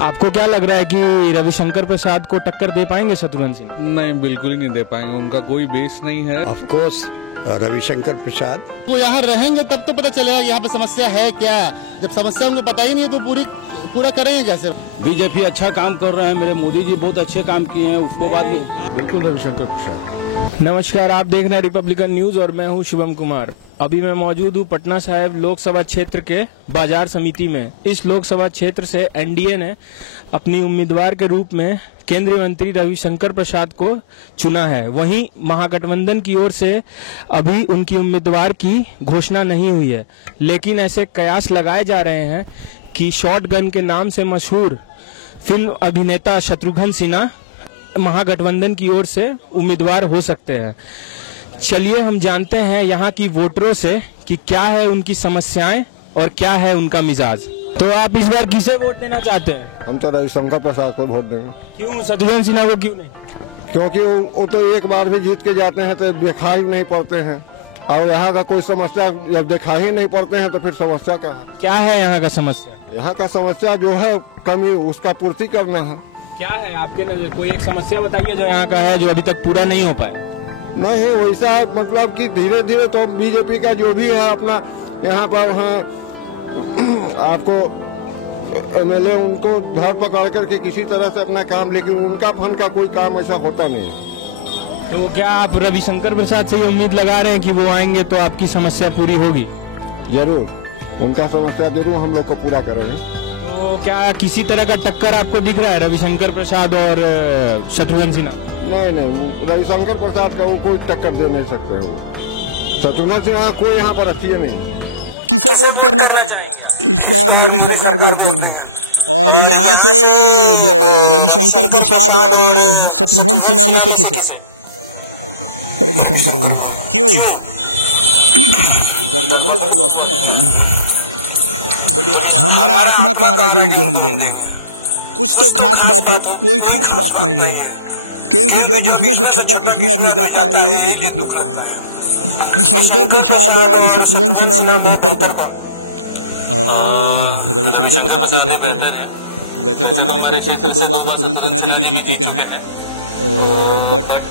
आपको क्या लग रहा है कि रविशंकर प्रसाद को टक्कर दे पाएंगे शत्रुघ्न सिन्हा? नहीं, बिल्कुल ही नहीं दे पाएंगे। उनका कोई बेस नहीं है। ऑफ कोर्स रविशंकर प्रसाद वो यहाँ रहेंगे तब तो पता चलेगा यहाँ पे समस्या है क्या। जब समस्या उनको पता ही नहीं है तो पूरा करेंगे कैसे। बीजेपी अच्छा काम कर रहे हैं, मेरे मोदी जी बहुत अच्छे काम किए हैं, उसको बाद बिल्कुल रविशंकर प्रसाद। नमस्कार, आप देख रहे हैं रिपब्लिकन न्यूज और मैं हूं शुभम कुमार। अभी मैं मौजूद हूं पटना साहिब लोकसभा क्षेत्र के बाजार समिति में। इस लोकसभा क्षेत्र से एनडीए ने अपनी उम्मीदवार के रूप में केंद्रीय मंत्री रविशंकर प्रसाद को चुना है। वहीं महागठबंधन की ओर से अभी उनकी उम्मीदवार की घोषणा नहीं हुई है, लेकिन ऐसे कयास लगाए जा रहे हैं कि शॉटगन के नाम से मशहूर फिल्म अभिनेता शत्रुघ्न सिन्हा महागठबंधन की ओर से उम्मीदवार हो सकते हैं। चलिए हम जानते हैं यहाँ की वोटरों से कि क्या है उनकी समस्याएं और क्या है उनका मिजाज। तो आप इस बार किसे वोट देना चाहते हैं? हम तो रविशंकर प्रसाद को वोट देंगे। क्यों शत्रुघ्न सिन्हा को क्यों नहीं? क्योंकि वो तो एक बार भी जीत के जाते हैं तो दिखाई नहीं पड़ते हैं, और यहाँ का कोई समस्या जब दिखाई ही नहीं पड़ते हैं तो फिर समस्या क्या है यहाँ का समस्या? यहाँ का समस्या जो है कमी, उसका पूर्ति करना है। क्या है आपके नजर? कोई एक समस्या बताइए जो यहाँ का है जो अभी तक पूरा नहीं हो पाया। नहीं वैसा मतलब कि धीरे धीरे तो बीजेपी का जो भी है अपना यहाँ पर आपको एमएलए उनको धर पकड़ करके किसी तरह से अपना काम, लेकिन उनका फंड का कोई काम ऐसा होता नहीं है। तो क्या आप रविशंकर प्रसाद से ये उम्मीद लगा रहे हैं कि वो आएंगे तो आपकी समस्या पूरी होगी? जरूर, उनका समस्या जरूर हम लोग को पूरा करेंगे। तो क्या किसी तरह का टक्कर आपको दिख रहा है रविशंकर प्रसाद और शत्रुघ्न सिन्हा? नहीं, रविशंकर प्रसाद का वो कोई टक्कर दे नहीं सकते हो। शत्रुघ्न सिन्हा कोई यहाँ पर अच्छी है नहीं। किसे वोट करना चाहेंगे आप? इस बार मोदी सरकार को वोट देंगे। और यहाँ से रविशंकर प्रसाद और शत्रुघ्न सिन्हा में से किसे? रविशंकर में। क्यों? हमारा आत्मा कह रहा है कि उनको हम देंगे। कुछ तो खास बात हो? कोई खास बात नहीं है, क्योंकि जब इसमें से छटक इसमें आदमी जाता है यही दुख लगता है। रविशंकर प्रसाद और शत्रुघ्न सिन्हा में बेहतर कौन? रविशंकर प्रसाद ही बेहतर है। वैसे तो हमारे क्षेत्र से 2 बार शत्रुघ्न सिन्हा जी भी जीत चुके हैं, बट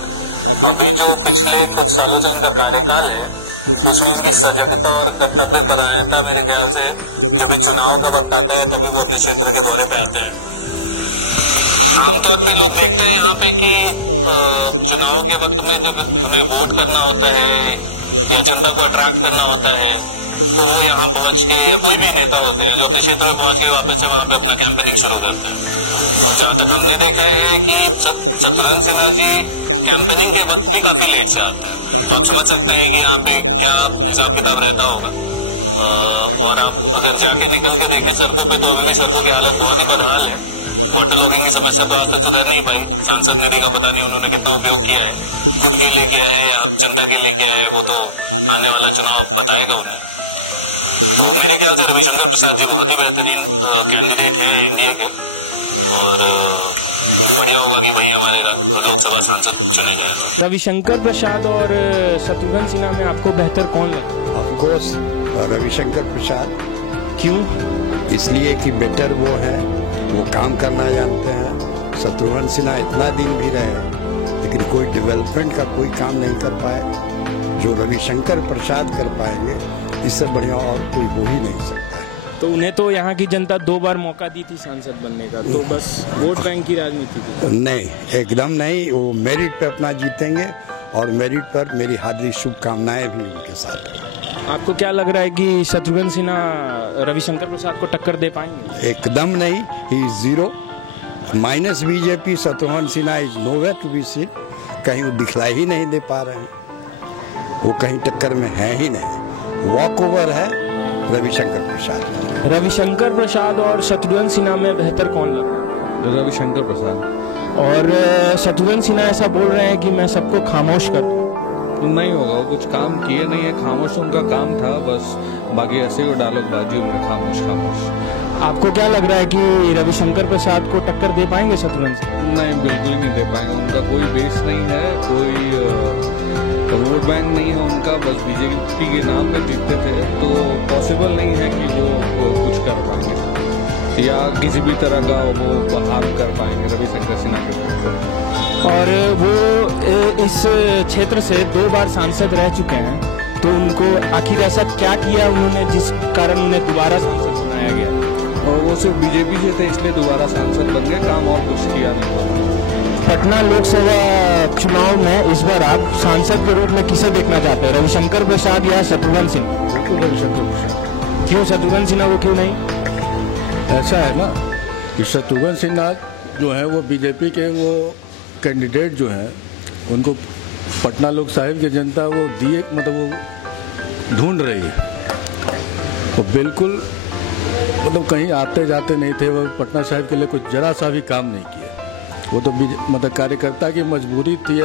अभी जो पिछले कुछ सालों से इनका कार्यकाल है उसमें इनकी सजगता और कर्तव्य परायणता मेरे ख्याल से जब भी चुनाव का वक्त आता है तभी वो अपने क्षेत्र के दौरे पे आते हैं। आमतौर पे लोग देखते हैं यहाँ पे कि चुनाव के वक्त में जब हमें वोट करना होता है या जनता को अट्रैक्ट करना होता है तो वो यहाँ पहुंच के, या कोई भी नेता होते हैं जो अपने क्षेत्र में पहुंच के वापस से वहाँ पे अपना कैंपेनिंग शुरू करते हैं। जहाँ तक हमने देखा है कि शत्रुघ्न सिन्हा जी कैंपेनिंग के वक्त भी काफी लेट से आते हैं, तो आप समझ सकते हैं कि यहाँ पे क्या हिसाब किताब रहता होगा। और आप अगर जाके निकल के देखें सड़कों पे तो अभी भी सड़कों की हालत बहुत ही बदहाल है। वाटर लॉगिंग की समस्या तो आज तक सुधर नहीं पाई। सांसद निधि का पता नहीं उन्होंने कितना उपयोग किया है, खुद के लिए किया है या जनता के लिए किया है, वो तो आने वाला चुनाव बताएगा उन्हें। तो मेरे ख्याल से रविशंकर प्रसाद जी बहुत ही बेहतरीन कैंडिडेट है इंडिया के, और बढ़िया होगा कि वही हमारे लोकसभा सांसद चुने जाए। रविशंकर प्रसाद और शत्रुघ्न सिन्हा में आपको बेहतर कौन लगता है? ऑफ कोर्स रविशंकर प्रसाद। क्यों? इसलिए कि बेटर वो है, वो काम करना जानते हैं। शत्रुघ्न सिन्हा इतना दिन भी रहे लेकिन कोई डेवलपमेंट का कोई काम नहीं कर पाए जो रविशंकर प्रसाद कर पाएंगे। इससे बढ़िया और कोई हो ही नहीं सकता है। तो उन्हें तो यहाँ की जनता 2 बार मौका दी थी सांसद बनने का, तो बस वोट बैंक की राजनीति थी? नहीं, एकदम नहीं। वो मेरिट पे अपना जीतेंगे और मेरिट पर मेरी हार्दिक शुभकामनाएं भी उनके साथ हैं। आपको क्या लग रहा है कि शत्रुघ्न सिन्हा रविशंकर प्रसाद को टक्कर दे पाएंगे? एकदम नहीं, he is zero minus BJP. Shatrughan Sinha is nowhere to be seen. कहीं वो दिखलाई ही नहीं दे पा रहे हैं, वो कहीं टक्कर में है ही नहीं। वॉक ओवर है रविशंकर प्रसाद। रविशंकर प्रसाद और शत्रुघ्न सिन्हा में बेहतर कौन लग रहा है? रविशंकर प्रसाद। और शत्रुघ्न सिन्हा ऐसा बोल रहे हैं कि मैं सबको खामोश कर दूं। तो नहीं होगा, वो कुछ काम किए नहीं है। खामोश उनका काम था बस, बाकी ऐसे ही डायलॉगबाजी उनका खामोश खामोश। आपको क्या लग रहा है कि रविशंकर प्रसाद को टक्कर दे पाएंगे शत्रुघ्न सिन्हा? नहीं, बिल्कुल ही नहीं दे पाएंगे। उनका कोई बेस नहीं है, कोई वोट बैंक नहीं है उनका, बस बीजेपी के नाम पे जीतते थे, तो पॉसिबल नहीं है कि वो कुछ कर पाएंगे। या किसी भी तरह का वो बहाल कर पाएंगे रविशंकर सिन्हा के पद को। और वो इस क्षेत्र से 2 बार सांसद रह चुके हैं, तो उनको आखिर ऐसा क्या किया उन्होंने जिस कारण उन्हें दोबारा सांसद बनाया गया? और वो सिर्फ बीजेपी से थे इसलिए दोबारा सांसद बन गए, काम और कुछ किया नहीं। पटना लोकसभा चुनाव में इस बार आप सांसद के रूप में किसे देखना चाहते हैं, रविशंकर प्रसाद या शत्रुघ्न सिन्हा? बिल्कुल रविशंकर प्रसाद। क्यों शत्रुघ्न सिन्हा को क्यों नहीं? ऐसा है ना कि शत्रुघ्न सिन्हा जो है वो बीजेपी के वो कैंडिडेट जो हैं उनको पटना लोक साहिब की जनता वो दिए मतलब वो ढूंढ रही है। वो बिल्कुल मतलब कहीं आते जाते नहीं थे, वो पटना साहिब के लिए कुछ जरा सा भी काम नहीं किया। वो तो मतलब कार्यकर्ता की मजबूरी थी,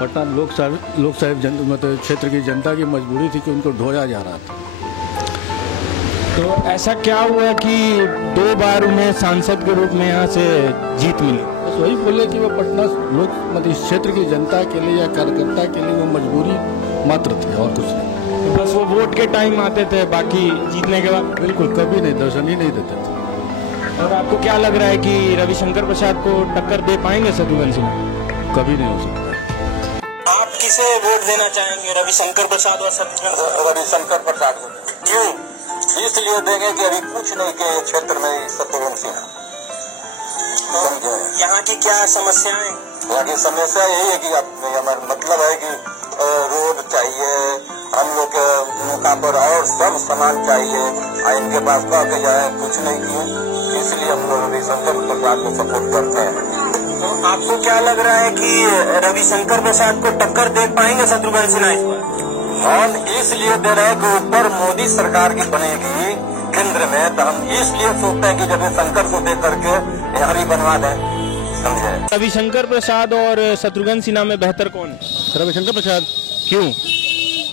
पटना लोक साहिब मतलब क्षेत्र की जनता की मजबूरी थी कि उनको ढोया जा रहा था। तो ऐसा क्या हुआ कि 2 बार उन्हें सांसद के रूप में यहाँ से जीत मिली? बस वही बोले कि वो पटना लोग मतलब इस क्षेत्र की जनता के लिए या कार्यकर्ता के लिए वो मजबूरी मात्र थी और कुछ नहीं। बस वो वोट के टाइम आते थे, बाकी जीतने के बाद बिल्कुल कभी नहीं, दर्शन ही नहीं देते थे। और आपको क्या लग रहा है कि रविशंकर प्रसाद को टक्कर दे पाएंगे शत्रुघ्न सिन्हा? कभी नहीं हो सकता। आप किसे वोट देना चाहेंगे, रविशंकर प्रसाद और शत्रुघ्न? रविशंकर प्रसाद को। क्यों? इसलिए देंगे कि अभी कुछ नहीं के क्षेत्र में शत्रुघ्न सिन्हा। यहाँ की क्या समस्याएं? यहाँ की समस्या यही है कि हमारा मतलब है कि रोड चाहिए, हम लोग के मौका पर और सब सामान चाहिए, इनके पास के जाए कुछ नहीं किए, इसलिए हम लोग रविशंकर प्रसाद को सपोर्ट करते हैं। तो आपको क्या लग रहा है कि रविशंकर प्रसाद को टक्कर दे पाएंगे शत्रुघ्न सिन्हा इस बार? हम इसलिए दे रहे हैं कि ऊपर मोदी सरकार की बनेगी केंद्र में, तो हम इसलिए सोचते हैं कि जब शंकर को दे करके यहाँ भी बनवा दें, समझे? रविशंकर प्रसाद और शत्रुघ्न सिन्हा में बेहतर कौन है? रविशंकर प्रसाद। क्यों?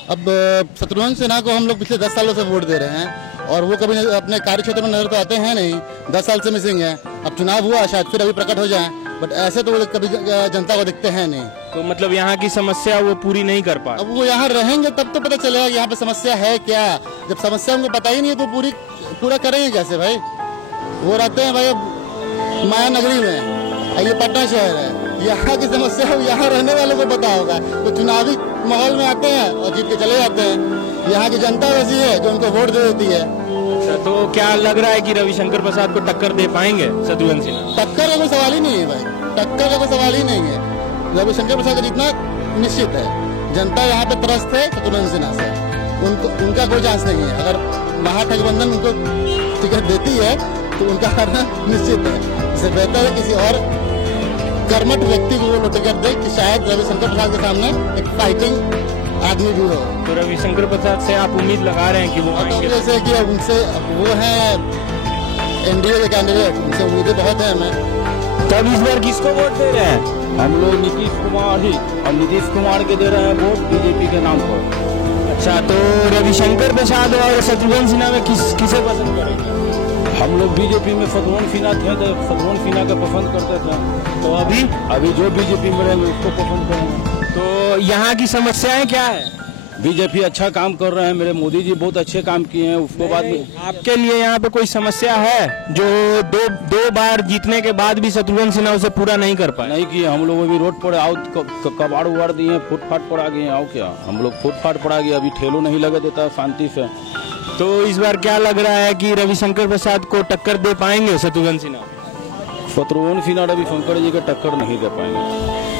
अब शत्रुघ्न सिन्हा को हम लोग पिछले 10 सालों से वोट दे रहे हैं और वो कभी अपने कार्य क्षेत्र में नजर तो आते हैं नहीं, 10 साल से मिसिंग है। अब चुनाव हुआ, शायद फिर अभी प्रकट हो जाए, बट ऐसे तो वो कभी जनता को दिखते हैं नहीं। तो मतलब यहाँ की समस्या वो पूरी नहीं कर पा? अब वो यहाँ रहेंगे तब तो पता चलेगा यहाँ पे समस्या है क्या। जब समस्या उनको पता ही नहीं है तो पूरा करेंगे कैसे भाई? वो रहते हैं भाई माया नगरी में, ये पटना शहर है, यहाँ की समस्या यहाँ रहने वालों को पता होगा। तो चुनावी माहौल में आते हैं और जीत के चले जाते हैं। यहाँ की जनता वैसी है जो उनको वोट दे देती है। तो क्या लग रहा है कि रविशंकर प्रसाद को टक्कर दे पाएंगे शत्रुघ्न सिन्हा? टक्कर का कोई सवाल ही नहीं है भाई, टक्कर का कोई सवाल ही नहीं है। रविशंकर प्रसाद का जीतना निश्चित है। जनता यहाँ पे त्रस्त है शत्रुघ्न सिन्हा से, उनका कोई चांस नहीं है। अगर महागठबंधन उनको टिकट देती है तो उनका हारना निश्चित है। इससे बेहतर है किसी और कर्मठ व्यक्ति को वो टिकट दे कि शायद रविशंकर प्रसाद के सामने एक फाइटिंग आदमी भी हो। तो रविशंकर प्रसाद से आप उम्मीद लगा रहे हैं कि वो आएंगे? जैसे कि उनसे वो है एनडीए के कैंडिडेट, उनसे उम्मीदें बहुत है हमें। तब इस बार किसको वोट दे रहे हैं? हम लोग नीतीश कुमार के दे रहे हैं वोट बीजेपी के नाम पर। अच्छा, तो रविशंकर प्रसाद और शत्रुघ्न सिन्हा में किसे पसंद करेंगे? हम लोग बीजेपी में शत्रुघ्न सिन्हा थे तो शत्रुघ्न सिन्हा को पसंद करते थे, तो अभी जो बीजेपी में रहेंगे उसको पसंद करेंगे। तो यहाँ की समस्याएं क्या है? बीजेपी अच्छा काम कर रहे हैं, मेरे मोदी जी बहुत अच्छे काम किए हैं। उसके बाद आपके लिए यहाँ पे कोई समस्या है जो दो बार जीतने के बाद भी शत्रुघ्न सिन्हा उसे पूरा नहीं कर पाए? नहीं किए। हम लोग अभी रोड पर आओ कबाड़ उबाड़ दिए, फुटपाथ पड़ा गए, आओ क्या हम लोग फुटपाथ पड़ा गया, अभी ठेलो नहीं लगा देता शांति से। तो इस बार क्या लग रहा है कि रविशंकर प्रसाद को टक्कर दे पाएंगे शत्रुघ्न सिन्हा? शत्रुघ्न सिन्हा रविशंकर जी को टक्कर नहीं दे पाएंगे।